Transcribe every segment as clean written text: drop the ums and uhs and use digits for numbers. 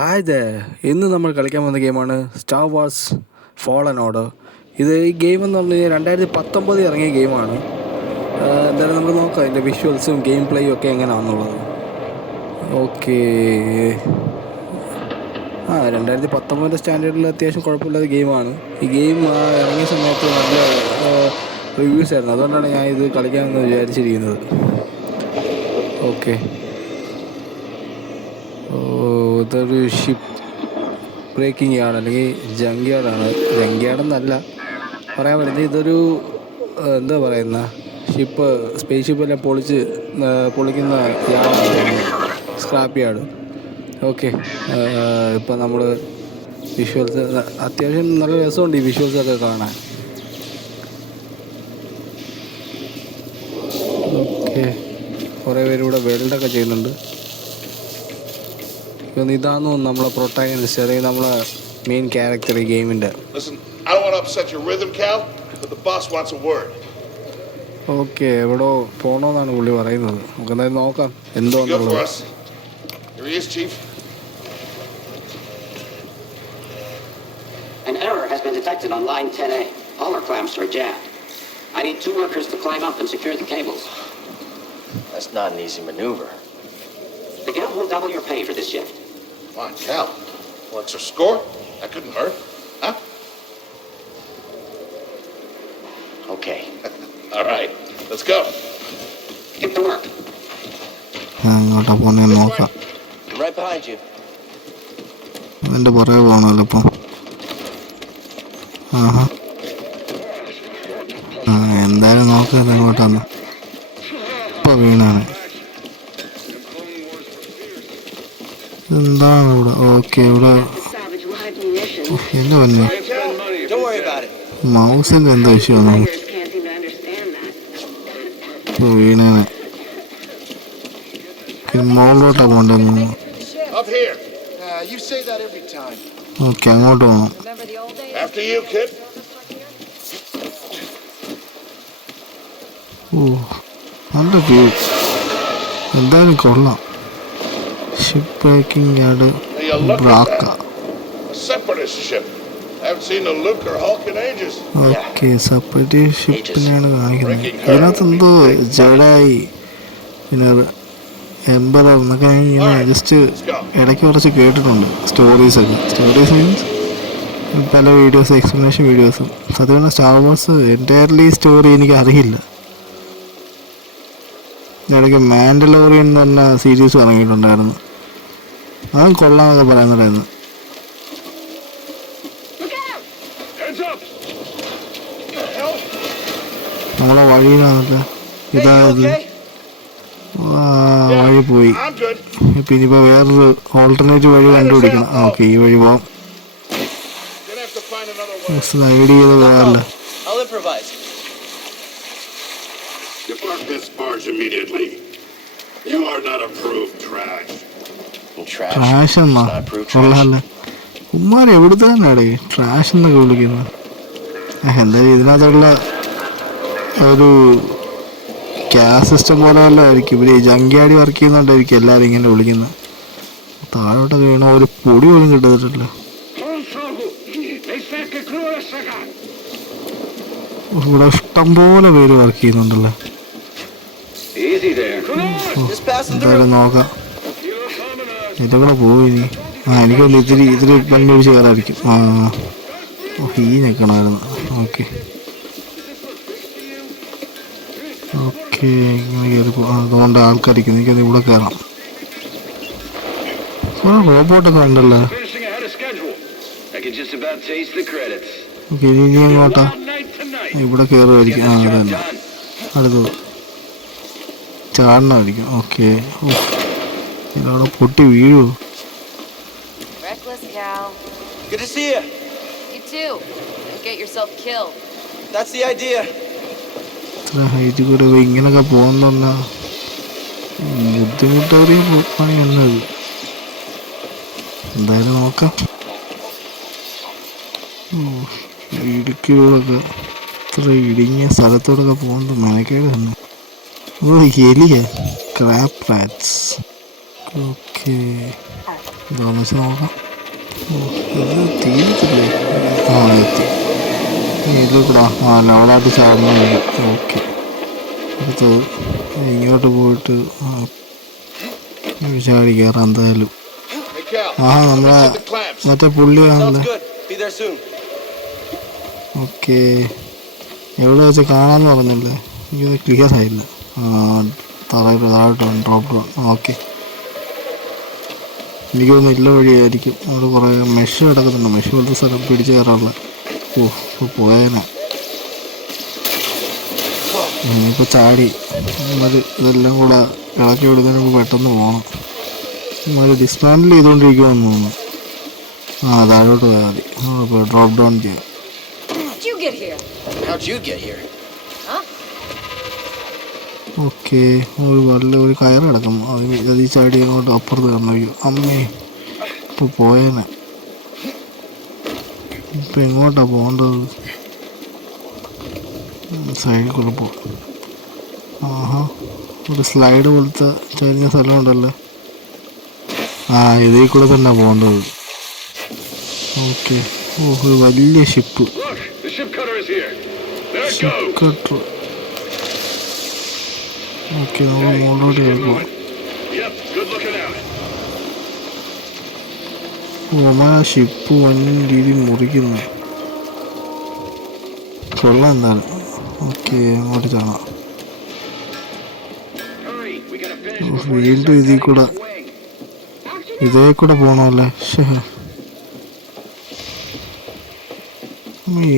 Hi ദേ, ഇന്ന് നമ്മൾ കളിക്കാൻ വന്ന ഗെയിമാണ് സ്റ്റാർ വാർസ് ഫോളൻ ഓർഡർ. ഈ ഗെയിം എന്ന് പറഞ്ഞു കഴിഞ്ഞാൽ 2019 ഇറങ്ങിയ ഗെയിമാണ്. എന്തായാലും നമുക്ക് നോക്കാം ഇതിൻ്റെ വിഷ്വൽസും ഗെയിം പ്ലേയും ഒക്കെ എങ്ങനെയാണെന്നുള്ളത്. ഓക്കേ, 2019 സ്റ്റാൻഡേർഡിൽ അത്യാവശ്യം കുഴപ്പമില്ലാത്ത ഗെയിമാണ്. ഈ ഗെയിം ഇറങ്ങിയ സമയത്ത് നല്ല റിവ്യൂസ് ആയിരുന്നു, അതുകൊണ്ടാണ് ഞാൻ ഇത് കളിക്കാമെന്ന് വിചാരിച്ചിരിക്കുന്നത്. ഓക്കെ, ഇതൊരു ഷിപ്പ് ബ്രേക്കിംഗ് യാർഡ് അല്ലെങ്കിൽ ജങ്ക് യാർഡാണ്. ജങ്ക് യാർഡെന്നല്ല പറയാൻ പറ്റുന്നത്, ഇതൊരു എന്താ പറയുന്ന സ്പേസ് ഷിപ്പെല്ലാം പൊളിക്കുന്ന യാർഡാണ്, സ്ക്രാപ്പ് യാർഡ്. ഓക്കെ, ഇപ്പം നമ്മൾ വിഷ്വൽസ് അത്യാവശ്യം നല്ല രസമുണ്ട് ഈ വിഷ്വൽസൊക്കെ കാണാൻ. ഓക്കെ, കുറേ പേര് ഇവിടെ വെൽഡൊക്കെ ചെയ്യുന്നുണ്ട്. ഇതാന്ന് നമ്മളെ പ്രൊട്ടാഗണിസ്റ്റ്, അല്ലെങ്കിൽ നമ്മളെ മെയിൻ ക്യാരക്ടർ ഈ ഗെയിമിൻ്റെ. ഓക്കെ, എവിടോ പോണോന്നാണ് പുള്ളി പറയുന്നത്. നമുക്ക് എന്തായാലും നോക്കാം എന്തോന്നുള്ളത്. An error has been detected on line 10A. All our clamps are jammed. I need 2 workers to climb up and secure the cables. That's not an easy maneuver. The gal will double your pay for this shift. Come on, Cal. What's her score? That couldn't hurt, huh? Okay. All right, let's go. Get to work. അങ്ങോട്ടാ പോന്നെ നോക്കാം. I'm right behind you. എൻ്റെ പുറകെ പോകണമല്ലോ ഇപ്പം. എന്തായാലും നോക്കാം എങ്ങോട്ടാന്ന്. ഇപ്പം വീണാണ്. എന്താണ് ഇവിടെ? ഓക്കെ, ഇവിടെ എന്താ പറഞ്ഞേ, മൗസിൻ്റെ എന്താ വിഷയമാണ്? ഇപ്പോൾ വീണാണ്. മോളിലോട്ടാ പോകണ്ടെന്ന്. ഓക്കെ, അങ്ങോട്ട് പോകണം. ഓ, നല്ല വ്യൂ, എന്തായാലും കൊള്ളാം. ഷിപ്പ് ബ്രേക്കിംഗ് യാർഡ് ബ്രാക്ക. ഓക്കെ, സെപ്പറേറ്റ് ഷിപ്പിനെയാണ് കാണിക്കുന്നത്. ഇതിനകത്ത് എന്തോ ജഡായി പിന്നെ എംബറർ എന്നൊക്കെ ഇങ്ങനെ ജസ്റ്റ് ഇടയ്ക്ക് കുറച്ച് കേട്ടിട്ടുണ്ട്. സ്റ്റോറീസ് മീൻസ് പല വീഡിയോസ്, എക്സ്പ്ലനേഷൻ വീഡിയോസും. സത്യം സ്റ്റാർ വാർസ് എൻറ്റയർലി സ്റ്റോറി എനിക്ക് അറിയില്ല. ഇടയ്ക്ക് മാൻഡലോറിയൻ എന്ന് പറഞ്ഞ സീരീസ് ഇറങ്ങിയിട്ടുണ്ടായിരുന്നു, അത് കൊള്ളാമെന്നൊക്കെ പറയുന്നുണ്ടായിരുന്നു. നമ്മളെ വഴിയിലാണല്ല, ഇതായത് വഴി പോയി. ഇപ്പം ഇനിയിപ്പോൾ വേറൊരു ഓൾട്ടർനേറ്റീവ് വഴി കണ്ടുപിടിക്കണം. ഓക്കെ, ഈ വഴി പോവാം. സ്ലൈഡ് ചെയ്ത് പോകാമല്ലോ. ട്രാഷ് എന്നാ കൊള്ളാല്ല. ഉമ്മാരെ എവിടുത്തെ തന്നെയാടേ ട്രാഷ് എന്നൊക്കെ വിളിക്കുന്നത്. എന്തായാലും ഇതിനകത്തുള്ള ഒരു ഗ്യാസ് സിസ്റ്റം പോലെ വല്ല ആയിരിക്കും. ഇവര് ജങ്കിയാടി വർക്ക് ചെയ്യുന്നുണ്ടായിരിക്കും എല്ലാവരും ഇങ്ങനെ വിളിക്കുന്നത്. താഴോട്ട് വീണ ഒരു പൊടി പോലും കിട്ടത്തില്ല. ഇവിടെ ഇഷ്ടംപോലെ പേര് വർക്ക് ചെയ്യുന്നുണ്ടല്ലോ. എന്തായാലും നോക്കാം, ഇതൊക്കെ പോയി. എനിക്കൊന്ന് ഇതിൽ പണിയൊഴിച്ച് കയറായിരിക്കും. ഈ നിൽക്കണമായിരുന്നു. ഓക്കെ ഓക്കെ, ഇങ്ങനെ കയറി അതുകൊണ്ട് ആൾക്കാരിക്കും. എനിക്കത് ഇവിടെ കയറാം. റോബോട്ടൊക്കെ ഉണ്ടല്ലോ. ഓക്കെ, ഇനി അങ്ങോട്ടാ ഇവിടെ കയറുമായിരിക്കും. അതന്നെ, അടുത്തത് ചാടണമായിരിക്കും. ഓക്കെ, ഇതവിടെ പൊട്ടി വീഴൂ. Good to see you. You too. Get yourself killed. That's the idea. ഇത്ര ഹൈറ്റ് കൂടെ ഇങ്ങനൊക്കെ പോകുന്ന ബുദ്ധിമുട്ടേറിയ പണി എന്നത്. എന്തായാലും നോക്കാം. ഇടുക്കിലൂടെയൊക്കെ ഇത്ര ഇടുങ്ങിയ സ്ഥലത്തോടൊക്കെ പോകുന്നത് മെനക്കേട് തന്നെ. ഓ, എലിയ ക്രാപ്പ് റാറ്റ്സ്. ഓക്കെ, ഇതാണെന്ന് വെച്ചാൽ നോക്കാം. ഇത് തീരത്തില്ലേ? എത്തി. ഇതിൽ കൂടെ ലവളായിട്ട് ചാടണം. ഓക്കെ, അടുത്തത് ഇങ്ങോട്ട് പോയിട്ട് ചാടി കയറാം എന്തായാലും. നമ്മളെ മറ്റേ പുള്ളിയാണല്ലേ. ഓക്കെ, എവിടെ വെച്ച് കാണാമെന്ന് പറഞ്ഞല്ലേ, എനിക്കത് ക്ലിയർ ആയില്ല. താഴോട്ടാണ് ഡ്രോപ്പ് ഡൗൺ. ഓക്കെ, എനിക്കൊന്നും ഇല്ല വഴിയായിരിക്കും. അവിടെ കുറേ മെഷ് കിടക്കുന്നുണ്ട്. മെഷ് പോലത്തെ സ്ഥലം പിടിച്ച് കയറാനുള്ള. ഇപ്പോൾ പോയേനെ. ഇനിയിപ്പോൾ ചാടി ഇതെല്ലാം കൂടെ ഇളക്കി വിടുന്നതിന് നമുക്ക് പെട്ടെന്ന് പോകണം. നമ്മൾ ഡിസ്മാൻഡിൽ ചെയ്തുകൊണ്ടിരിക്കുമെന്ന് തോന്നുന്നു. താഴോട്ട് പോയാൽ മതി. നമ്മളിപ്പോൾ ഡ്രോപ്പ് ഡൗൺ ചെയ്യാം. ഓക്കെ, ഒരു കയറ് കിടക്കും. അത് ചാടി അങ്ങോട്ട് അപ്പുറത്ത് കയറണം. അമ്മേ, ഇപ്പോൾ പോയേനെ. ഇപ്പം എങ്ങോട്ടാണ് പോകേണ്ടത്? സൈഡിൽ കൂടെ പോകും. ഒരു സ്ലൈഡ് പോലത്തെ ചെറിയ സ്ഥലമുണ്ടല്ലോ. ഇതിൽ കൂടെ തന്നെ പോകേണ്ടത്. ഓക്കെ, ഒരു വലിയ ഷിപ്പ് കട്ടർ. ഓക്കെ, നമ്മൾ മുകളിലോട്ട് കേൾക്കുക. ഷിപ്പ് വൻ രീതിയിൽ മുറിക്കുന്നു. കൊള്ളാം എന്താണ്. ഓക്കെ, അങ്ങോട്ട് ചാടാം. വീണ്ടും ഇതേ കൂടെ പോകണമല്ലേ.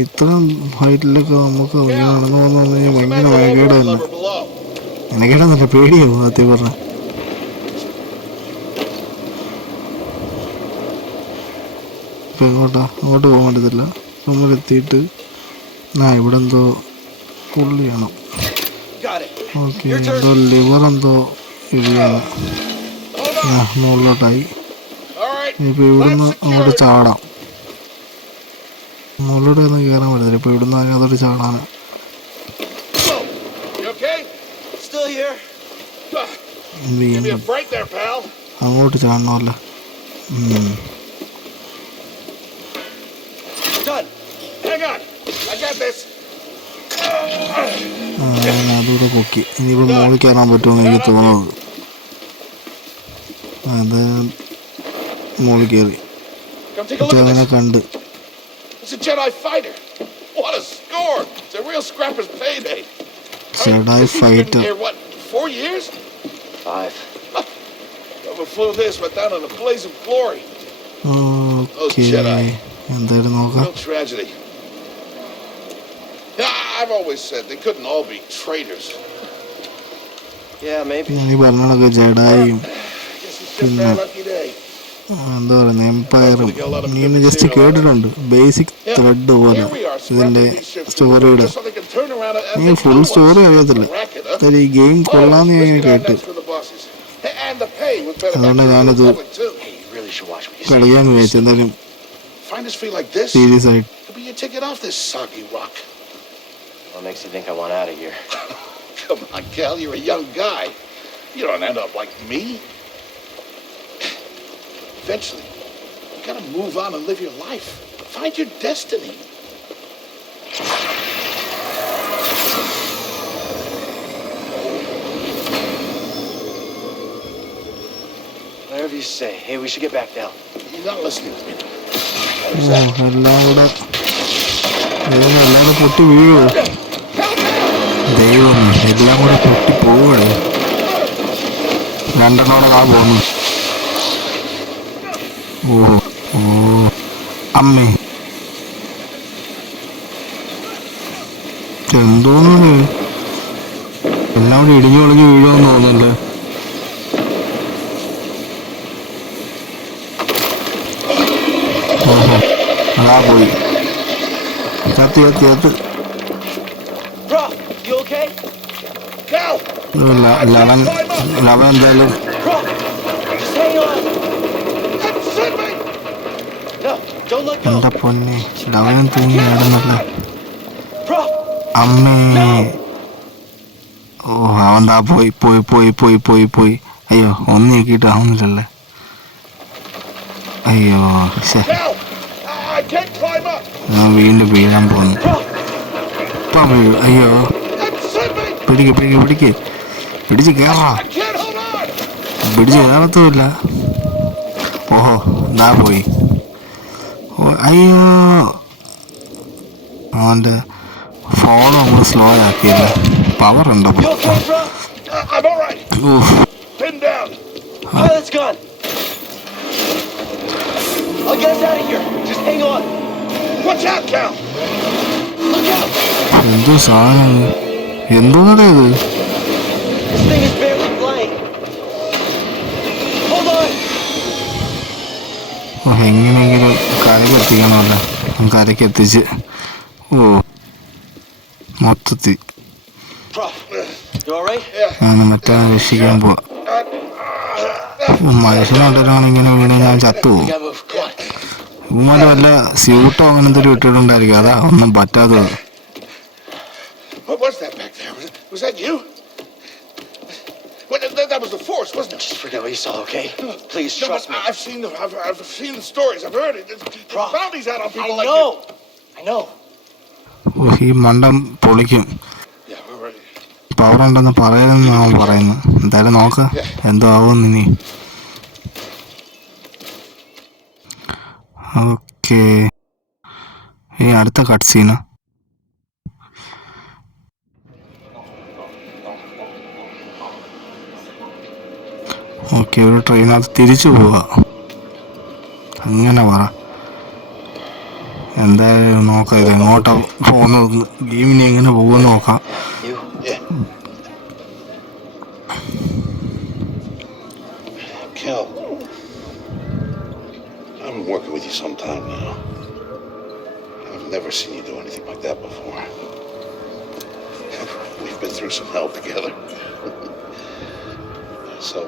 ഇത്രയും ഹൈറ്റിലൊക്കെ നമുക്ക് ഇങ്ങനെ നടന്നു പോകുന്ന കഴിഞ്ഞാൽ ഭയങ്കര വയക്കേട് തന്നെ. എനിക്കേടാന്നല്ല, പേടിയാവും ആദ്യം പറഞ്ഞ. ഇപ്പം അങ്ങോട്ട് പോകാൻ പറ്റത്തില്ല. നമ്മളെത്തിയിട്ട് ഇവിടെ എന്തോ പുള്ളിയാണ്. ഓക്കെ, എന്തോ ലിവർ എന്തോ ഇടിയാണ്. മുകളിലോട്ടായി. ഇനിയിപ്പോൾ ഇവിടുന്ന് അങ്ങോട്ട് ചാടാം. മുകളിലോട്ട് ഒന്നും കയറാൻ പറ്റത്തില്ല. ഇപ്പോൾ ഇവിടുന്ന് അതിനകത്തോട്ട് ചാടാൻ. അങ്ങോട്ട് ചാടണമല്ലോ. അതൂടെ പൊക്കി. ഇനിയിപ്പോൾ മുകളിൽ കയറാൻ പറ്റുമെന്ന് എനിക്ക് തോന്നുന്നത്. എന്തായാലും മുകളിൽ കയറി അവനെ കണ്ട്. ജെഡായി ഫൈറ്റർ. ഓക്കെ, എന്തായാലും നോക്കാം. I've always said they couldn't all be traitors. Yeah, maybe. ഈ പറഞ്ഞതൊക്കെ ജെഡായും പിന്നെ എന്താ പറയുക എംപയറും നീ ജസ്റ്റ് കേട്ടിട്ടുണ്ട്. ബേസിക് ത്രെഡ് പോലെ ഇതിൻ്റെ സ്റ്റോറിയുടെ. നീ ഫുൾ സ്റ്റോറി അറിയത്തില്ല. ഈ ഗെയിം കൊള്ളാന്ന് ഞാൻ കേട്ട്. അതുകൊണ്ട് ഞാനിത് കളിക്കാൻ വിചാരിച്ചു. എന്തായാലും സീരിയസ് ആയിട്ട്. What makes you think I want out of here? Come on, Cal, you're a young guy. You don't end up like me. Eventually, you gotta move on and live your life. Find your destiny. Whatever you say. Hey, we should get back down. You're not listening to me. എല്ലാം പൊട്ടി വീഴുവോ? ദൈവം, എല്ലാം കൂടെ പൊട്ടി പോവുകയാണ്. രണ്ടെണ്ണോടെ പോകുന്നു. അമ്മേ, എന്തോന്നു എല്ലാം കൂടെ ഇടിഞ്ഞു കളിഞ്ഞ് വീഴുമെന്ന് തോന്നുന്നല്ലേ. അതാ പോയി. കത്ത് ലവൻ എന്തായാലും എന്താ പൊന്നെ ലവനും തൂങ്ങി കിടന്നല്ലേ. അമ്മേ, അവൻ താ പോയി പോയി പോയി പോയി പോയി പോയി. അയ്യോ, ഒന്നും നോക്കിയിട്ട് ആവുന്നില്ലല്ലേ. അയ്യോ ശേ, Cal! I can't climb up! ഞാൻ വീണ്ടും വീഴാൻ പോകുന്നു. ഇപ്പം വീഴും. അയ്യോ I'm slipping! പിടിച്ച് കയറാ. I can't hold on! പിടിച്ച് കയറത്തുമില്ല. ഓഹോ ദാ പോയി. അയ്യോ അവൻ്റെ ഫോൺ നമ്മൾ സ്ലോ ആക്കിയില്ല. പവർ ഉണ്ടോ? You okay, bro? I'm all right. Pin down. Pilot's gone. I'll get us out of here. Just hang on. Watch out, Cal! Look out. എന്തോ സാധനം, എന്തോന്നടേ ഇത്? This thing is barely flying. Hold on. എങ്ങനെയെങ്കിലും കരയ്ക്ക് എത്തിക്കണമല്ലോ. കരയ്ക്ക് എത്തിച്ച് മൊത്തത്തിൽ Prof, you all right? ഞാൻ മറ്റേ രക്ഷിക്കാൻ പോവാ. മനുഷ്യനുണ്ടല്ലോ ഇങ്ങനെ വീണ് ഞാൻ ചത്തുപോകും. We gotta move. Come on. ഇവന്മാര് വല്ല സ്യൂട്ടോ അങ്ങനെ എന്തെങ്കിലും ഇട്ടിട്ടുണ്ടായിരിക്കും. അതാ ഒന്നും പറ്റാത്തത്. What was that back there? Was that you? Well, that was the force, wasn't it? Just forget what you saw, okay? Please No, trust but me. I've seen the stories. I've heard it. There's Prof, bounties out on I people like know. you. I know. ഈ മണ്ടം പൊളിക്കും. Yeah, we're ready. Power ഉണ്ടെന്ന് പറയുന്ന അവൻ പറയുന്നു. എന്തായാലും നോക്ക എന്തോ ആവുമെന്ന് ഇനി. ഓക്കെ, ഈ അടുത്ത കട്ട് സീന്. ഓക്കെ, ഒരു ട്രെയിനകത്ത് തിരിച്ചു പോവുക. അങ്ങനെ പറ. എന്തായാലും നോക്കാം ഇത് എങ്ങോട്ടാ പോകുന്നത്. ഗെയിമിന് എങ്ങനെ പോകുമെന്ന് നോക്കാം. You? Yeah. Cal, I've been working with you some time now. I've never seen you do anything like that before. We've been through some hell together. So,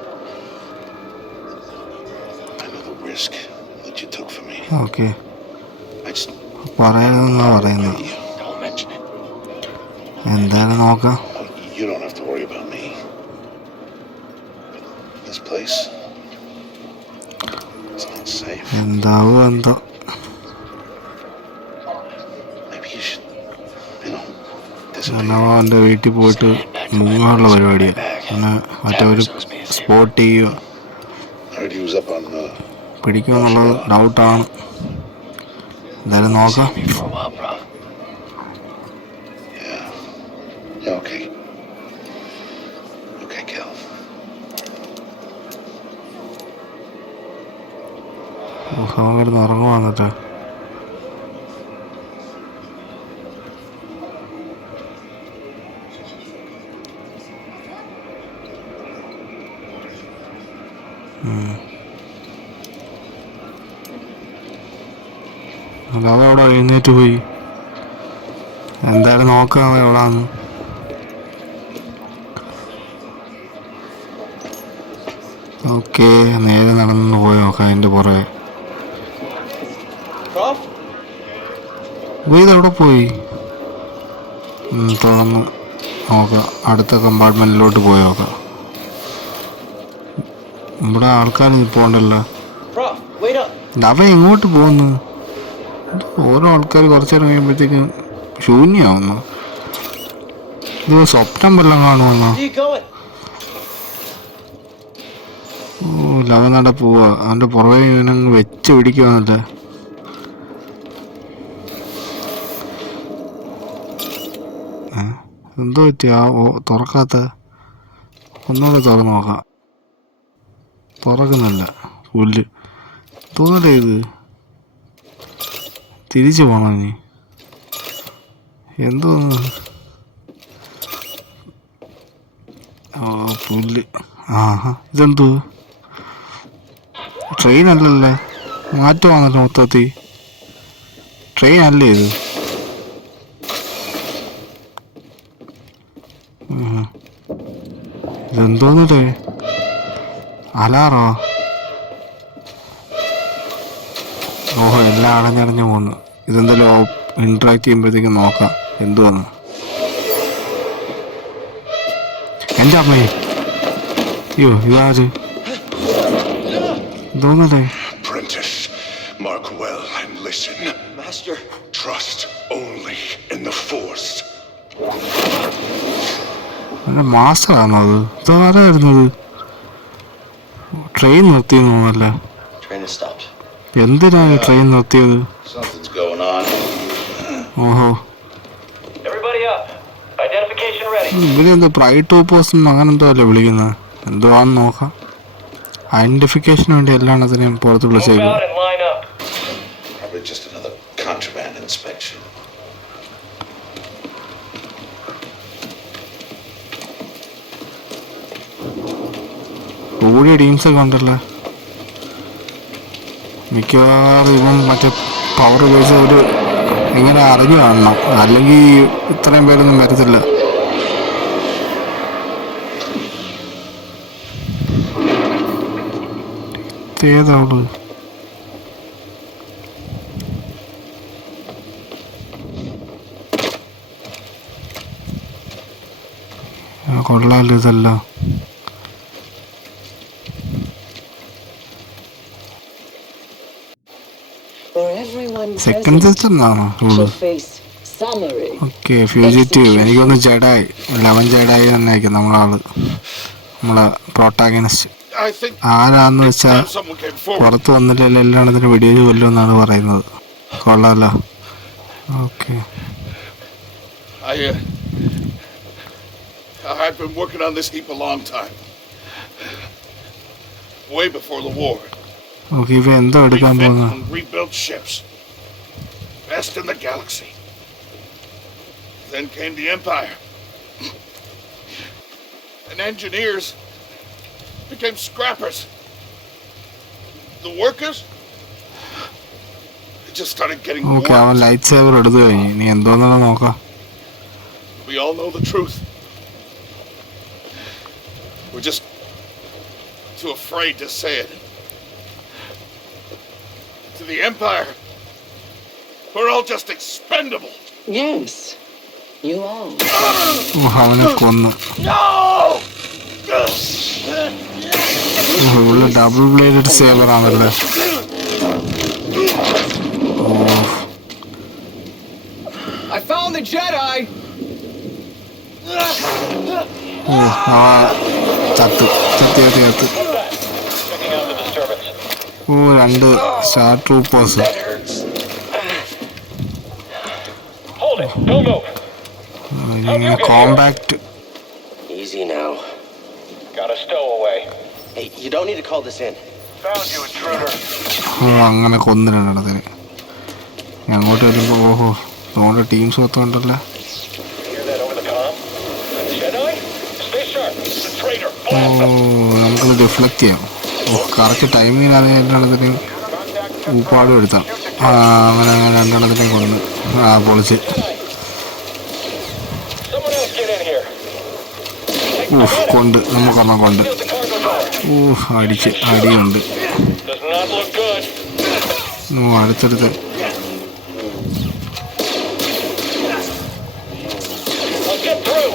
I know the risk that you took for me. Okay, I just പറയാനെന്നാ പറയുന്നത്. Don't mention it. എന്തായാലും നോക്കാം. You don't have to worry about me. But this place, it's not safe. എന്താവോ എന്തോ. Maybe you should, കാരണം അവൻ്റെ വീട്ടിൽ പോയിട്ട് മുങ്ങാനുള്ള പരിപാടിയാണ്. പിന്നെ മറ്റൊരു സ്പോട്ട് ചെയ്യുക I heard he was up on പിടിക്കുമെന്നുള്ളത് ഡൗട്ടാണ്. എന്തായാലും നോക്കാം. Me for a while, bro. Yeah, okay. Okay, Cal. അവൻ കിടന്ന് ഉറങ്ങുക വന്നിട്ട്. അല്ലാതെ അവിടെ എഴുന്നേറ്റ് പോയി. എന്തായാലും നോക്കാം എവിടാന്ന്. ഓക്കെ, നേരെ നടന്നു പോയി നോക്കാം അതിൻ്റെ പുറകെ. Prof? ഇതെവിടെ പോയി? തുറന്ന് നോക്കാം. അടുത്ത കമ്പാർട്ട്മെൻറ്റിലോട്ട് പോയി നോക്കാം. ഇവിടെ ആൾക്കാർ നിൽപ്പുണ്ടല്ലോ. Prof, wait up. അവൻ എങ്ങോട്ട് പോകുന്നു? ഓരോ ആൾക്കാർ കുറച്ച് നേരം കഴിയുമ്പോഴത്തേക്കും ശൂന്യമാവുന്നു. ഇത് സ്വപ്നം വല്ലതും കാണുമെന്നോ? Where are you going? ഓ, ലവനട പോവാ. അവൻ്റെ പുറകെ ഇവനങ്ങ് വെച്ച് പിടിക്കുവാന്നല്ലേ. എന്തോ പറ്റിയ തുറക്കാത്ത? ഒന്നുകൂടെ തുറന്ന് നോക്കാം. തുറക്കുന്നില്ല. പുല്ല് തോന്നലേ ഇത്. തിരിച്ചു പോണോ ഇനി? എന്തോന്ന്? ഓ, പുല്ല്. ആഹാ, ഇതെന്തോ? ട്രെയിൻ അല്ലല്ലേ? മാറ്റമാണല്ലോ മൊത്തത്തിൽ. ട്രെയിൻ അല്ലേ ഇത്? ഇതെന്തോന്നല്ലേ? അലാറോ? ഓഹോ, എല്ലാം അടഞ്ഞടഞ്ഞു പോകുന്നു. ഇതെന്തായാലും ഇൻട്രാക്ട് ചെയ്യുമ്പോഴത്തേക്കും നോക്കാം എന്തുവന്ന്. എൻ്റെ അമ്മയെ, അയ്യോ ഇതാര്? എന്തോന്നല്ലേ? Apprentice. Mark well and listen. Master. Trust only in the Force. Master ആണോ അത്? ഇതാരായിരുന്നത്? ട്രെയിൻ നിർത്തിയെന്ന് തോന്നല്ലേ? Train has stopped. എന്തിനാണ് ട്രെയിൻ നിർത്തിയത്? Something's going on. ഓഹോ, Everybody up. Identification ready. ഇവരെന്തോ പ്രൈഡ് ടോപ്പേഴ്സ് അങ്ങനെ എന്തോ അല്ലേ വിളിക്കുന്നത്? എന്തോ ആണെന്ന് നോക്കാം. ഐഡന്റിഫിക്കേഷന് വേണ്ടി എല്ലാം അതിനെയും പുറത്ത് Move വിളിച്ചേക്കും. out and line up. Probably just another contraband inspection. കൂടിയ ടീംസൊക്കെ ഉണ്ടല്ലോ. മിക്കവാറും ഇവൻ മറ്റേ പവർ ഉപയോഗിച്ച് ഒരു ഇങ്ങനെ അറിഞ്ഞു കാണണം, അല്ലെങ്കിൽ ഇത്രയും പേരൊന്നും വരത്തില്ല. ഏതാവള്? കൊള്ളാലോ ഇതല്ലോ. സെക്കൻഡ് സിസ്റ്റം ആണോ റൂള്? Okay, fugitive. എനിക്കൊന്ന് ജഡായി 11 ജഡായി തന്നെ ആയിരിക്കും നമ്മളാള്, നമ്മളെ പ്രോട്ടാഗനിസ്റ്റ്. I think ആരാന്ന് it's വെച്ചാൽ time someone came forward. പുറത്ത് വന്നില്ലല്ലോ, എല്ലായിടത്തിനും വെടിവെച്ച് കൊല്ലുമെന്നാണ് പറയുന്നത്. കൊള്ളാലോ. Okay, I've been working on this heap a long time. Way before the war. Okay, ഇവ എന്തോ എടുക്കാൻ Refit പോകുന്ന? and rebuilt ships. Best in the galaxy. Then came the Empire. And engineers became scrappers. The workers, they just started getting okay, അവൻ warped. Light saver എടുത്തു കഴിഞ്ഞു. ഇനി എന്തോന്നാണ് നോക്കാം. We all know the truth. We're just too afraid to say it. To the Empire, we're all just expendable. Yes, you are. അവനെ കൊന്നു. ഉള്ള double bladed saver ആണല്ലേ. I found the Jedi. ചത്ത് ചത്ത് ചത്ത് ചത്ത്. Checking out the disturbance. രണ്ട് star troopers. Hold it. Don't move. ഇങ്ങനെ compact. Easy now. Got a stowaway. Hey, you don't need to call this in. Found you, intruder. അങ്ങനെ കൊന്നിട്ടുണ്ടതിന്. അങ്ങോട്ട് വരുമ്പോൾ ഓഹോ, നമ്മുടെ ടീംസ് മൊത്തം ഉണ്ടല്ലോ. Hear that over the comm? Jedi? Stay sharp. The traitor. ഓ, നമുക്കത് deflect ചെയ്യാം. ഓ, കറക്റ്റ് ടൈമിങ്ങിനാണ് രണ്ടെണ്ണത്തിന് ഊപ്പാടും എടുത്താം. അങ്ങനെ രണ്ടെണ്ണത്തിനെ കൊന്ന് പൊളിച്ച്. Someone else get in here. കൊണ്ട് നമുക്കൊരെണ്ണം കൊണ്ട്. Seal the cargo door. അടിയുണ്ട്. Does not look good. അടുത്തടുത്ത്. I'll get through.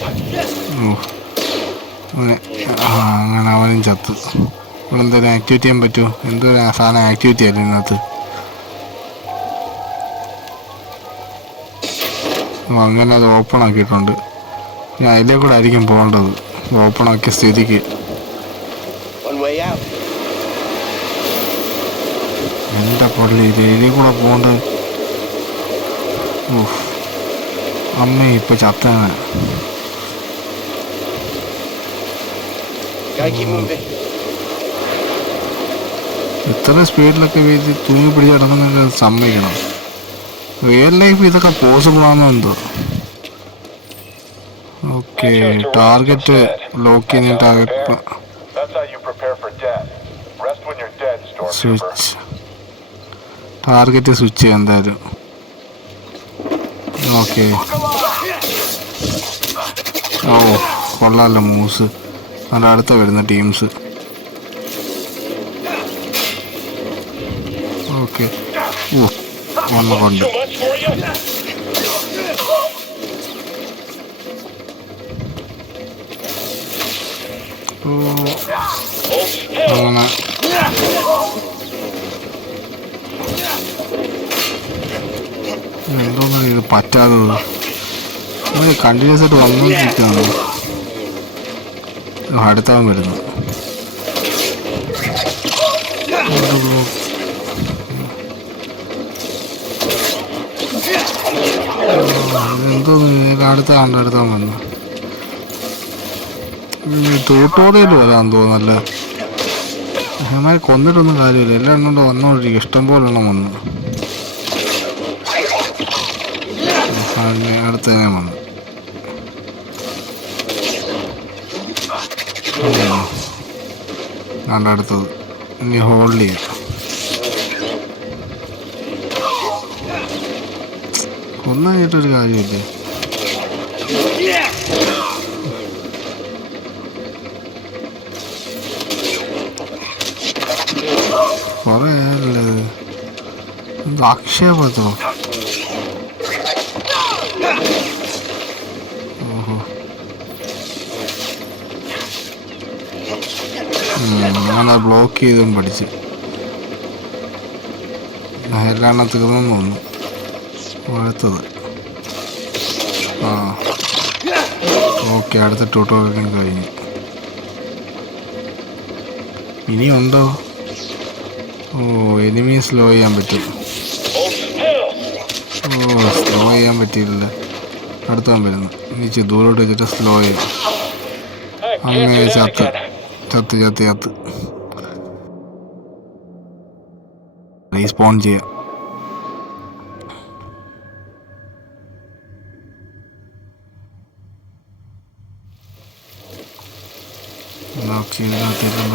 അങ്ങനെ അവനും ചത്ത്. ഇവിടെ എന്തെങ്കിലും ആക്ടിവിറ്റി ചെയ്യാൻ പറ്റുമോ? എന്തൊരു സാധനം ആക്ടിവിറ്റി ആയിരുന്നു ഇതിനകത്ത്. അങ്ങനെ അത് ഓപ്പൺ ആക്കിയിട്ടുണ്ട്. ഞാൻ അതിലേ കൂടെ ആയിരിക്കും പോകേണ്ടത്. ഓപ്പൺ ആക്കിയ സ്ഥിതിക്ക് എൻ്റെ പള്ളി ഇതിൽ കൂടെ പോകേണ്ടത്. ഓ അമ്മ ഇപ്പൊ ചത്താണ്. ഇത്ര സ്പീഡിലൊക്കെ വീതി തൂങ്ങി പിടിച്ച് കിടക്കുന്നൊക്കെ സമ്മതിക്കണം. റിയൽ ലൈഫ് ഇതൊക്കെ പോസിബിൾ ആണോ എന്തോ. ഓക്കെ, ടാർഗറ്റ് ലോക്ക് ചെയ്യുന്ന ടാർഗറ്റ് സ്വിച്ച്. ടാർഗറ്റ് സ്വിച്ച് ചെയ്യാം എന്തായാലും. ഓക്കെ, ഓ കൊള്ളാമല്ലോ മൂസ്. അതിൻ്റെ അടുത്ത വരുന്ന ടീംസ്. ഓക്കെ, ഓ ഒന്ന് കൊണ്ട്. അങ്ങനെ എന്തോന്നാണ് ഇത് പറ്റാത്തത്? കണ്ടിന്യൂസ് ആയിട്ട് വന്നുകൊണ്ടിരിക്കുകയാണ്. അടുത്താൻ വരുന്നു. എന്തോന്ന് അടുത്താൻ വന്നു. ട്യൂട്ടോറിയൽ വരാൻ തോന്നുന്നല്ലേ. എന്നാൽ കൊന്നിട്ടൊന്നും കാര്യമില്ല. എല്ലാം എണ്ണോണ്ട് വന്നോണ്ടിരിക്കും. ഇഷ്ടം പോലെ എണ്ണം വന്നു. അടുത്തതിനെ വന്നു. അടുത്തത് ഇനി ഹോൾഡ് ചെയ്യാം. കൊന്നായിട്ടൊരു കാര്യമില്ലേ. കുറേ ആയല്ലേ. എന്ത് ആക്ഷേപത്തോ. ഓഹോ, അങ്ങനെ ബ്ലോക്ക് ചെയ്തും പഠിച്ച് എല്ലാം തീർന്നെന്ന് തോന്നുന്നു. അടുത്തത് ഓക്കെ, അടുത്ത ട്യൂട്ടോറിയൽ കഴിഞ്ഞു. ഇനിയുണ്ടോ? ഓ, എനിമി സ്ലോ ചെയ്യാൻ പറ്റും. ഓ, സ്ലോ ചെയ്യാൻ പറ്റിയില്ല. അടുത്താൻ വരുന്നു. ഇനി ദൂരോട്ട് വെച്ചിട്ട് സ്ലോ ചെയ്യും. അങ്ങനെ ചത്ത് റീസ്പോൺ ചെയ്യാം.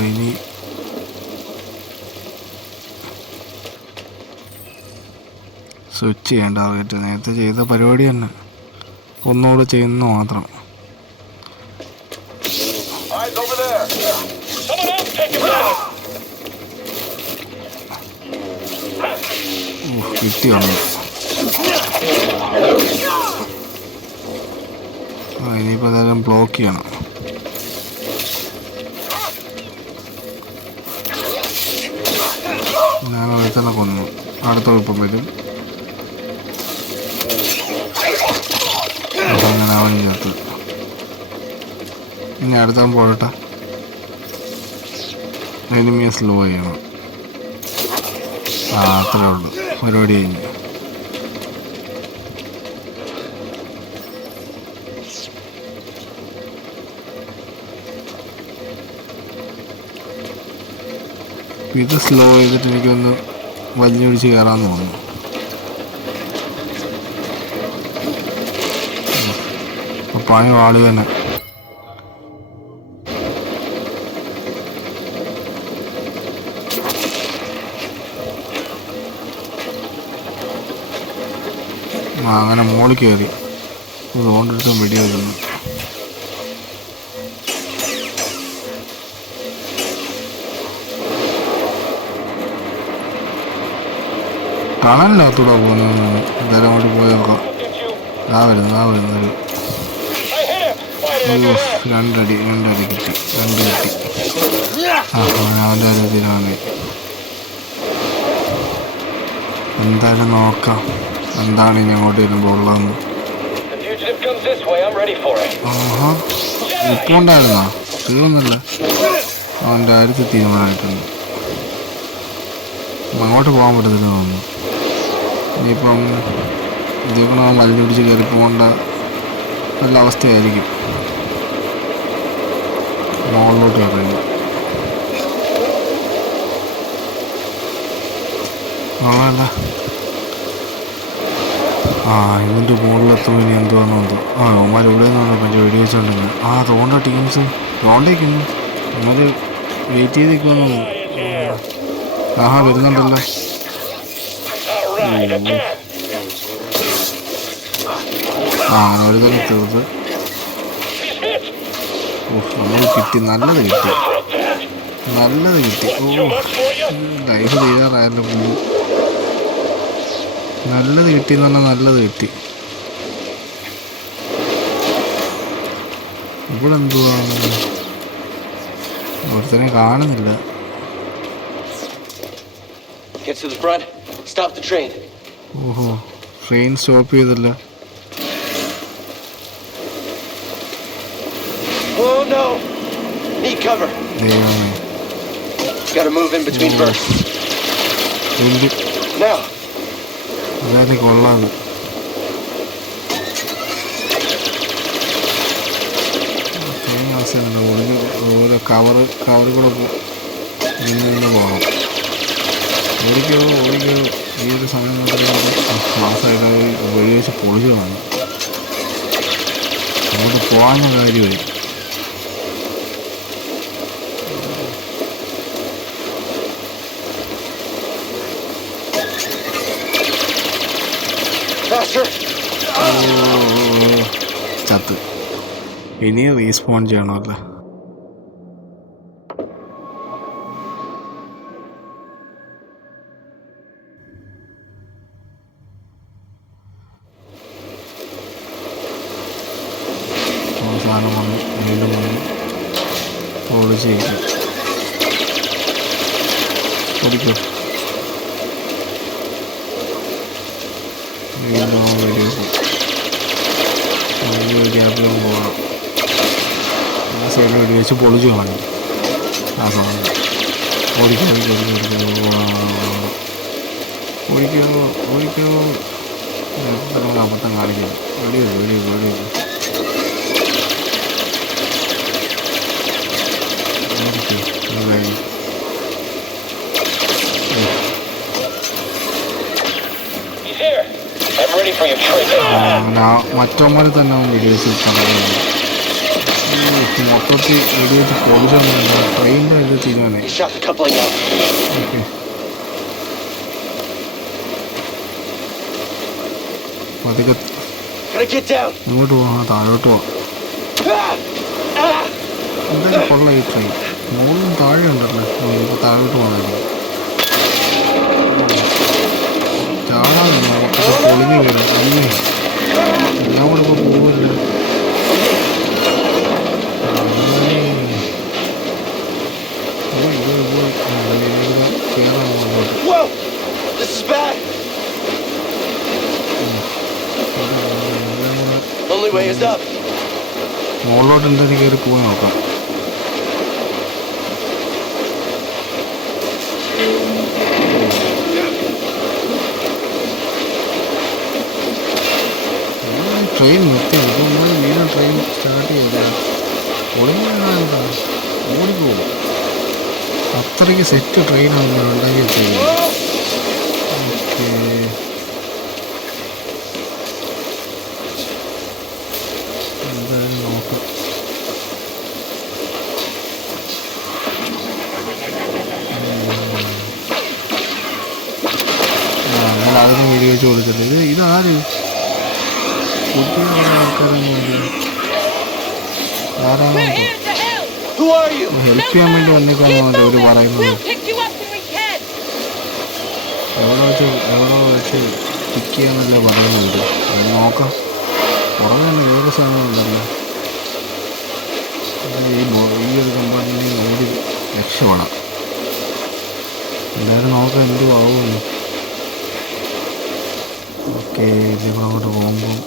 ഇനി സ്വിച്ച് ചെയ്യേണ്ട ടാർഗറ്റ്. നേരത്തെ ചെയ്ത പരിപാടി തന്നെ ഒന്നുകൂടെ ചെയ്യുന്നു മാത്രം. കിട്ടിയുണ്ട്. ഇനിയിപ്പോൾ ഏതായാലും ബ്ലോക്ക് ചെയ്യണം. ഞാൻ ഒരുത്തന്നെ കൊന്നു. അടുത്ത കുഴപ്പം വരും. അങ്ങനെ അവൻ ചേർത്ത്. ഇനി അടുത്താൻ പോകട്ടെ. എനിമിയെ സ്ലോ ചെയ്യണം. അത്രേ ഉള്ളൂ, പരിപാടി കഴിഞ്ഞു. ഇത് സ്ലോ ചെയ്തിട്ട് എനിക്കൊന്ന് വലിഞ്ഞു പിടിച്ച് കയറാൻ തോന്നുന്നു. പണി വാള് തന്നെ. അങ്ങനെ മോളിൽ കയറി അതുകൊണ്ടിട്ടും വെടി വരുന്നു. ടണലിനകത്തൂടെ പോകുന്നതെന്നാണ്. എന്തായാലും അങ്ങോട്ട് പോയി നോക്കാം. വരുന്നത് രണ്ടടി കിട്ടി. അവൻ്റെ കാര്യത്തിലാണ്. എന്തായാലും നോക്കാം എന്താണ് ഇനി അങ്ങോട്ട് വരുമ്പോൾ ഉള്ളതെന്ന്. ഇപ്പോൾ ഉണ്ടായിരുന്നോ? തീർന്നല്ല, അവൻ്റെ കാര്യത്തിൽ തീരുമാനമായിട്ടുണ്ട്. അങ്ങോട്ട് പോകാൻ പറ്റത്തില്ല തോന്നുന്നു. ഇനിയിപ്പം ഇതിപ്പോൾ അവൻ വലിഞ്ഞു പിടിച്ച് കയറി പോകേണ്ട നല്ല അവസ്ഥയായിരിക്കും. മുകളിലോട്ട് കയറി ആണല്ല. ഇതിൻ്റെ മുകളിലെത്തുമ്പോൾ ഇനി എന്തുവാണെന്നോ എന്തോ. അവന്മാർ ഇവിടെ നിന്നാണ് പറ്റി വെടി വെച്ചോണ്ടിരുന്നത്. തോണ്ട ടീംസ് തോണ്ടേക്കുന്നു. അവന്മാർ വെയിറ്റ് ചെയ്ത് നിൽക്കുമെന്നു. വരുന്നുണ്ടല്ലോ. അങ്ങനെ ഒരു തന്നെ തീർത്ത്. നമ്മൾ കിട്ടി, നല്ലത് കിട്ടി. ലൈഫ് ചെയ്യാറായല്ലോ പുള്ളി. നല്ലത് കിട്ടിയെന്ന് പറഞ്ഞാൽ നല്ലത് കിട്ടി. ഇവിടെ എന്തുവാണ്, ഒരുത്തനെ കാണുന്നില്ല. Get to the front. Stop the train. ഓഹോ, ട്രെയിൻ സ്റ്റോപ്പ് ചെയ്തില്ല. Oh no! Need cover. ദൈവമേ. Gotta move in between bursts. Now. അതായത് കൊള്ളാതെ. ട്രെയിൻ അവസ്ഥയുണ്ട്. ഓരോ കവറ് കൂടെ നിന്ന് പോകണം. ഓടിക്കോ ഈ ഒരു സമയം ക്ലാസ്സായിട്ട് വെടിവെച്ച് പൊളിച്ചു കാണും. അങ്ങോട്ട് പോകാൻ കാര്യമായി. ചത്ത്. ഇനി റീസ്പോൺ ചെയ്യണമല്ലോ. അവസാനം വന്ന് വീണ്ടും വന്ന് പൊളിച്ച് കഴിക്കും. പൊടിക്കോ വീണ്ടും വലിയ ഗ്യാപ്പിലും പോകണം. ആ സൈഡിൽ വെടി വെച്ച് പൊളിച്ച് കളഞ്ഞു. ആ സാധനം ഓടിക്കോ എത്ര അബദ്ധം കാണിക്കും. വെടി മറ്റൊമാരെ തന്നെ അവൻ വെടിവെച്ച് മൊത്തത്തിൽ വെടിവെച്ച് പൊളിച്ചാൽ ട്രെയിനിൻ്റെ ഇത് തീരുമാനേ. ഓക്കെ പതുക്കെ ഇങ്ങോട്ട് പോകാം, താഴോട്ട് പോവാം. എന്തായാലും കൊള്ള ഈ ട്രെയിൻ മുകളിലും താഴെ ഉണ്ടല്ലോ. ഇപ്പോൾ താഴോട്ട് പോകണമായിരുന്നു. ചാടാതെ പൊളിഞ്ഞു വീഴും. അമ്മേ എല്ലാം കൂടെ ഇപ്പോൾ പോവില്ല. മുകളിലോട്ട് എന്തായാലും കയറി പോയി നോക്കാം. ട്രെയിൻ നിർത്തി നമ്മൾ വീണ്ടും ട്രെയിൻ സ്റ്റാർട്ട് ചെയ്തില്ല. ഒളിഞ്ഞാണെന്താ ഓടിപ്പോകും. അത്രയ്ക്ക് സെറ്റ് ട്രെയിനാണ് ഉണ്ടാക്കി വെച്ചത്. ഓക്കെ എന്തായാലും നോക്കാം. അങ്ങനെ അതിന് വീഡിയോ വെച്ച് കൊടുത്തിട്ട് ഇതാര് പുതിയ ആൾക്കാരൊന്നും ആരാണ് ഹെൽപ്പ് ചെയ്യാൻ വേണ്ടി വന്നേക്കാണെന്നല്ലോ അവർ പറയുന്നത്. എവിടെ വെച്ച് പിക്ക് ചെയ്യാന്നല്ലേ പറയുന്നുണ്ട്. അത് നോക്കാം. പുറമെ തന്നെ വേറെ സാധനങ്ങളുണ്ടല്ലോ. ഈ ഒരു കമ്പാർട്ട്മെൻറ്റിൽ ഓടി രക്ഷപ്പെടാം. എന്തായാലും നോക്കാം എന്ത് ആവുമെന്ന്. ഓക്കെ ഇതിപ്പോൾ അങ്ങോട്ട് പോകുമ്പോൾ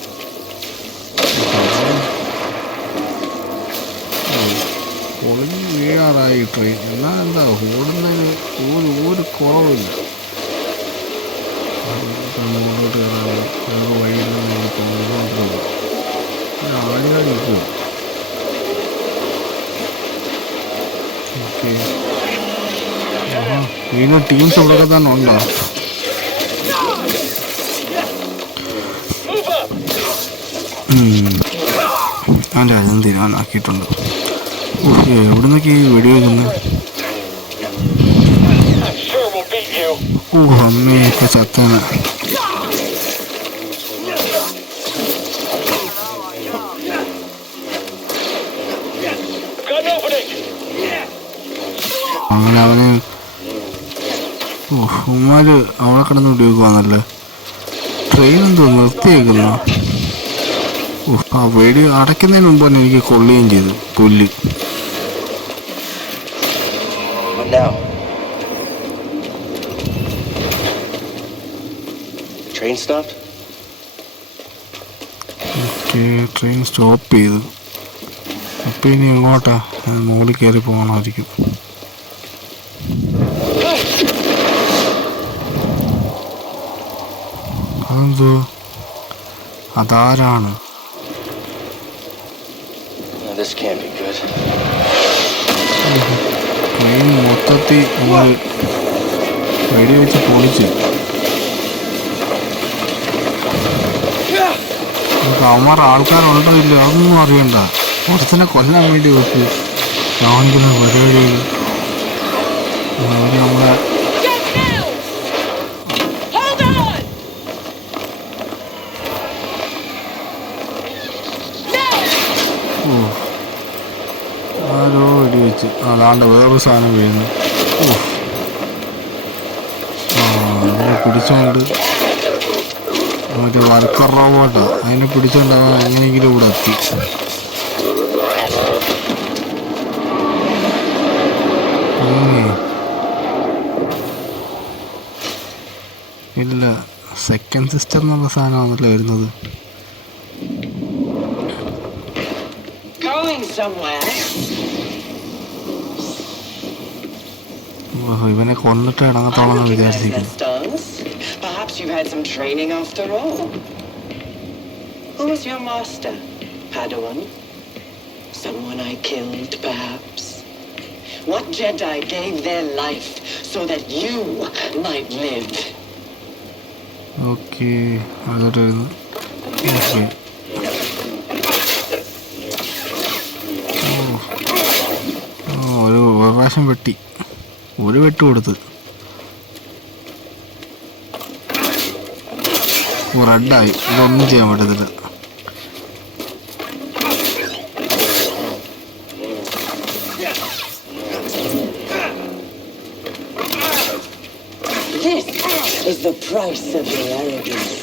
പൊളിഞ്ഞ് വീഴാറായി ട്രെയിൻ. എന്നാൽ എന്താ ഓടുന്നതിന് ഒരു കുറവില്ല. മുന്നോട്ട് കയറാതെ വേറെ വഴിയില്ലെന്ന് തോന്നുന്നു. ആളുകൾ നിൽക്കുക. ഓക്കെ വീണ്ടും ടീംസ് ഇവിടെ തന്നെ ഉണ്ടോ? അതിൻ്റെ അതും തീരുമാനമാക്കിയിട്ടുണ്ട്. എവിടെ നിന്നൊക്കെ ഈ വെടി വയ്ക്കുന്നത്? അമ്മേ ഇപ്പൊ ചത്താണ്. അങ്ങനെ അവന് ഉമ്മാര് അവളെ കിടന്ന് ഉപയോഗിക്കുവാന്നല്ലേ. ട്രെയിൻ എന്തോ നിർത്തിയേക്കുന്നു. ആ വെടി അടയ്ക്കുന്നതിന് മുമ്പ് തന്നെ എനിക്ക് കൊള്ളുകയും ചെയ്തു പുല്ല്. Train stopped? Okay, train stop ചെയ്തു. അപ്പം ഇനി എങ്ങോട്ടാ? മുകളിൽ കയറി പോകണമായിരിക്കും. അതെന്തോ? അതാരാണ്? ട്രെയിൻ മൊത്തത്തിൽ നമ്മൾ വെടിവെച്ച് പൊളിച്ച്. അവന്മാർ ആൾക്കാരുണ്ടോ ഇല്ല അതൊന്നും അറിയണ്ട. കുറച്ചിനെ കൊല്ലാൻ വേണ്ടി വെച്ച് കാണിക്കുന്ന പരിപാടികൾ നമ്മളെ ആരോ വെടിവെച്ച്. അതാണ്ട് വേറൊരു സാധനം വീഴുന്നു. അതിനെ പിടിച്ചോണ്ട് മറ്റേ വർക്കർ റോബോട്ടാ, അതിനെ പിടിച്ചോണ്ട് എങ്ങനെയെങ്കിലും ഇവിടെ എത്തി. ഇല്ല, സെക്കൻഡ് സിസ്റ്റർ എന്നുള്ള സാധനമാണല്ലോ വരുന്നത്. ഇവനെ കൊന്നിട്ട് ഇടങ്ങത്തോളം വിചാരിച്ചിരിക്കുന്നു. Perhaps you had some training after all. Who was your master, Padawan? Someone I killed, perhaps? What Jedi gave their life so that you might live? Okay, അതോട്ട് വരുന്നു. ഓക്കെ, ഒരു പ്രാവശ്യം വെട്ടി, ഒരു വെട്ട് കൊടുത്ത് റെഡായി. ഇതൊന്നും ചെയ്യാൻ പറ്റത്തില്ല. Is the price of your arrogance.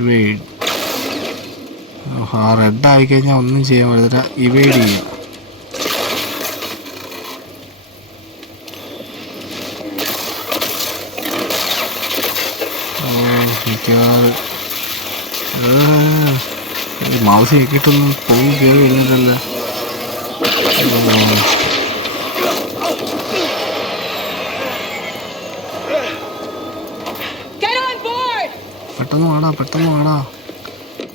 Evade. Red ആയി കഴിഞ്ഞാൽ ഒന്നും ചെയ്യാൻ പറ്റത്തില്ല. ഇവേഡ് ചെയ്യാം. മൗസ് ഞെക്കിട്ടൊന്നും പോയി കയറി വരുന്നില്ലല്ലോ. പെട്ടെന്ന് വാടാ.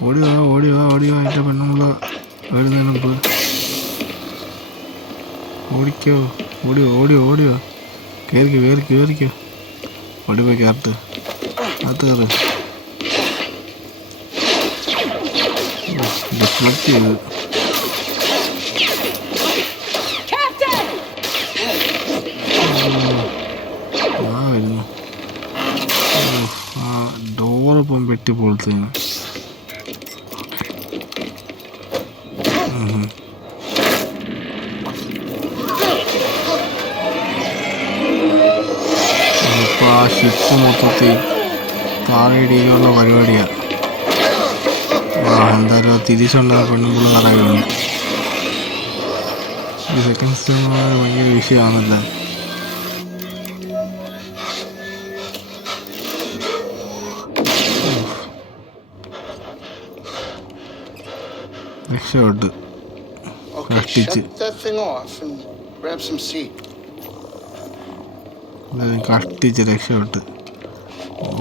ഓടി വാ എൻ്റെ പെണ്ണുങ്ങള് വരുന്നതിന് മുമ്പ് ഓടിക്കോ. ഓടി വാ. കേറിക്കോ. ഓടിപ്പോയി കയറത്ത് കയറ്. ഡിഫ്ലക്റ്റ് ചെയ്ത് വരുന്നു. ആ ഡോറിപ്പം വെട്ടി പോലത്തേന്. ഇപ്പം ആ ഷിപ്പ് മൊത്തത്തിൽ താഴെ ഇടിയിലുള്ള പരിപാടിയാണ്. എന്തായാലും തിരിച്ചുണ്ടായ പെണ്ണുമ്പോൾ അറിയുന്നു. ഈ സെക്കൻഡ് സ്റ്റേജ് ഭയങ്കര വിഷയമാണല്ലേ. രക്ഷപ്പെട്ട് കഷ്ടിച്ച് രക്ഷപ്പെട്ട്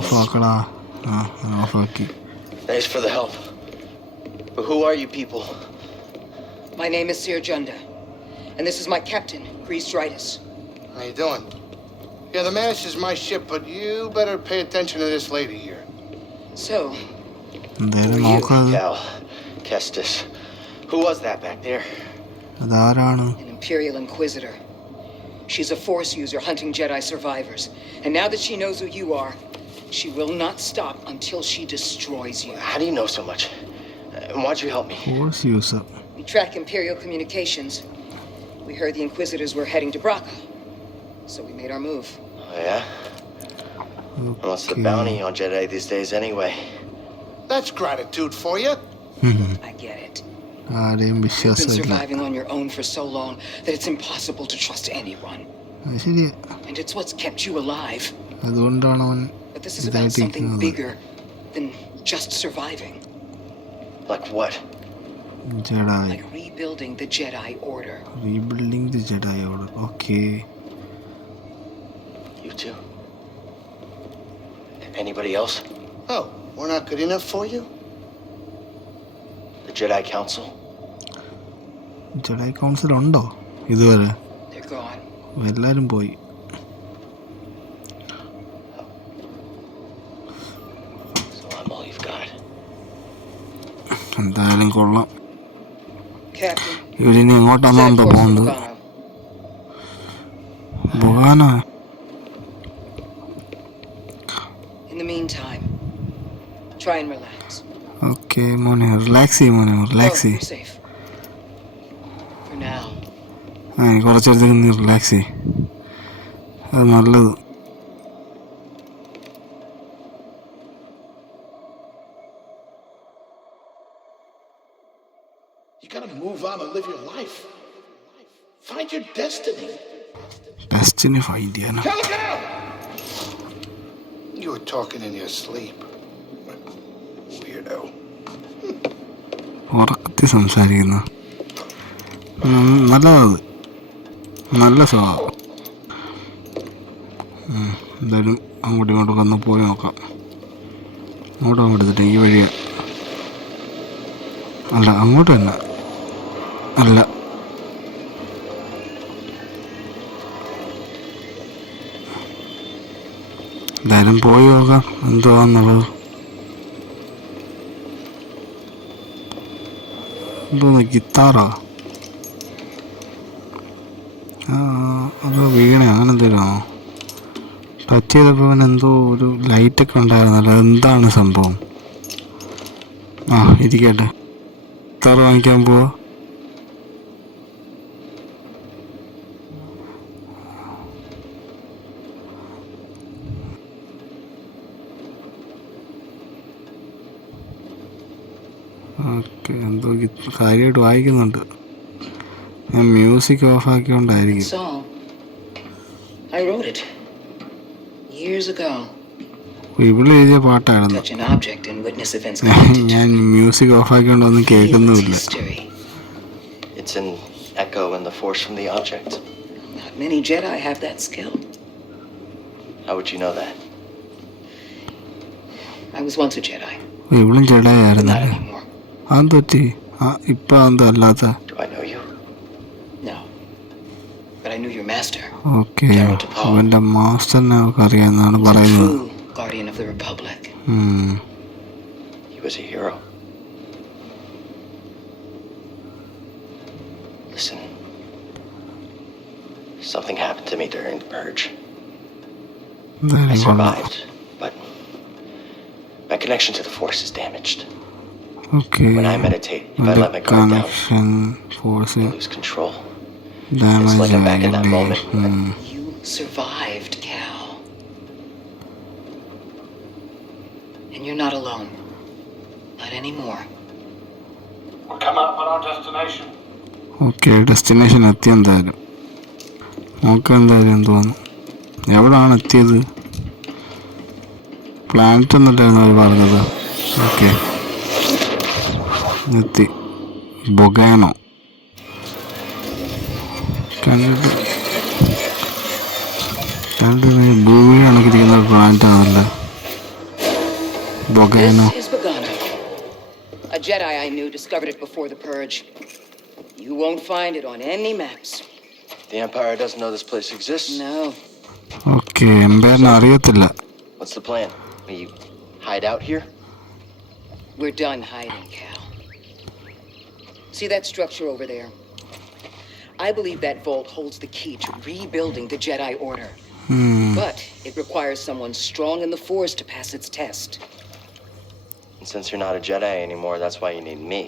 ഓഫാക്കടാ. ഓഫാക്കി. Thanks for the help. But who are you people? My name is Seer Junda, and this is my captain, Grease Dritus. How you doing? Yeah, the Manish is my ship, but you better pay attention to this lady here. So, Cal Kestis. Who was that back there? അതാരാണ്? an Imperial Inquisitor. She's a Force user hunting Jedi survivors. And now that she knows who you are, she will not stop until she destroys you. How do you know so much? And why'd you help me? Force user. We track Imperial communications. We heard the Inquisitors were heading to Bracca. So we made our move. Oh, yeah? Okay. What's the bounty on Jedi these days anyway? That's gratitude for you. I get it. ആരെയും You've been വിശ്വാസമില്ല. surviving on your own for so long that it's impossible to trust anyone. അത് ശരിയാ. And it's what's kept you alive. അതുകൊണ്ടാണ് അവൻ But this is about something bigger than just surviving. Like what? Jedi. Like rebuilding the Jedi Order. Rebuilding the Jedi Order. Okay. You too? Anybody else? Oh, we're not good enough for you? The Jedi Council? Jedi Council ഉണ്ടോ ഇതുവരെ? They're gone. എല്ലാരും പോയി. So I'm all you've got. എന്തായാലും കൊള്ളാം. Captain, ഇവരിനി എങ്ങോട്ടാണോ set a എന്തോ course for പോകുന്നത്? Bogano. ബൊഗാനോ? In the meantime, try and relax. Okay മോനെ, relax ചെയ്യും മോനെ, റിലാക്സ് Oh, ചെയ്യും. you're safe. For now. കുറച്ചേരത്തേക്ക് നീ റിലാക്സ് ചെയ്യും, അത് നല്ലത്. You gotta move on and live your life. Find your destiny. Destiny find ചെയ്യാനോ? Calico! You were talking in your sleep. Weirdo. ഉറക്കത്തിൽ സംസാരിക്കുന്നു. നല്ലതത്, നല്ല സ്വഭാവം. എന്തായാലും അങ്ങോട്ടും ഇങ്ങോട്ടൊക്കെ ഒന്ന് പോയി നോക്കാം. അങ്ങോട്ടും എടുത്തിട്ട് ഈ വഴിയാ, അല്ല അങ്ങോട്ട് തന്നെ അല്ല. എന്തായാലും പോയി നോക്കാം എന്തുവാന്നുള്ളത്. എന്തോന്ന് ഗിത്താറോ? അത് വീണ അങ്ങനെ എന്തെങ്കിലും ആണോ? ടച്ച് ചെയ്തപ്പോൾ അവൻ എന്തോ ഒരു ലൈറ്റൊക്കെ ഉണ്ടായിരുന്നല്ലോ, എന്താണ് സംഭവം? ആ ഇരിക്കട്ടെ, ഗിത്താർ വാങ്ങിക്കാൻ പോവാ. ഓക്കെ, എന്തോ കാര്യമായിട്ട് വായിക്കുന്നുണ്ട്. ഞാൻ മ്യൂസിക് ഓഫ് ആക്കിയോണ്ടായിരിക്കും. Song. I wrote it. Years ago. ഇവിടെ എഴുതിയ പാട്ടായിരുന്നു. Touch an object and witness events connected to ഞാൻ മ്യൂസിക് ഓഫ് ആക്കിയോണ്ടൊന്നും കേൾക്കുന്നുമില്ല. history. It's an echo in the force from the object. Not many Jedi have that skill. How would you know that? I was once a Jedi, ഇവളും but not ജഡായിരുന്നല്ലേ? anymore. അതെന്ത് പറ്റി? ഇപ്പൊ എന്തോ അല്ലാത്ത? Do I know you? No. But I knew your master. Okay, അവന്റെ മാസ്റ്ററിനെ അവർക്ക് അറിയാമെന്നാണ് പറയുന്നത്. True guardian of the Republic. He was a hero. Listen. Something happened to me during the purge. I survived, but my connection to the Force is damaged. Okay, When I meditate, if I let my guard down, connection force I lose control. It's damage like I'm back in that moment. You survived, Cal. And you're not alone. Not anymore. We're coming up on our destination. Okay, destination എത്തി. എന്തായാലും നോക്കാം എന്തായാലും എന്തുവാന്ന്. എവിടാണ് എത്തിയത്? Planet എന്നല്ലായിരുന്നു അവർ പറഞ്ഞത്. Okay, എത്തി. ബൊഗാനോ കണ്ടിട്ട് ഭൂമി കണക്കിരിക്കുന്ന പ്ലാനറ്റ് ആണല്ലേ ബൊഗാനോ. This is Bogano. A Jedi I knew discovered it before the Purge. You won't find it on any maps. The Empire doesn't know this place exists. No. Okay, എംപയറിനെ അറിയത്തില്ല. What's the plan? Will you hide out here? We're done hiding, Cal. See that structure over there? I believe that vault holds the key to rebuilding the Jedi Order. But it requires someone strong in the Force to pass its test. And since you're not a Jedi anymore, that's why you need me.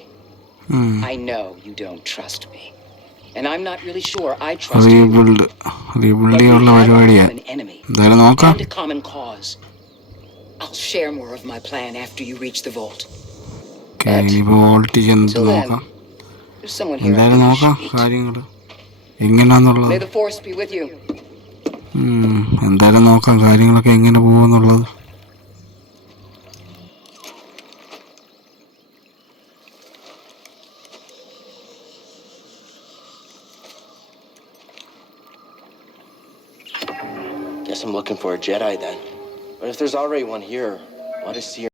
I know you don't trust me. And I'm not really sure I trust you. Rebuild But we ചെയ്യാനുള്ള have a പരിപാടിയാണ്. common enemy എന്തായാലും നോക്കാം. and a common cause. I'll share more of my plan after you reach the vault. Okay, ഇനിയിപ്പോൾ volt ചെന്നിട്ട് Till then, നോക്കാം. there's someone here I എന്തായാലും think you നോക്കാം should meet. കാര്യങ്ങൾ എങ്ങനെയാന്നുള്ളത്. May the Force be with you. എന്തായാലും നോക്കാം കാര്യങ്ങളൊക്കെ എങ്ങനെ പോകുമെന്നുള്ളത്. Guess I'm looking for a Jedi then. But if there's already one here, why does Seer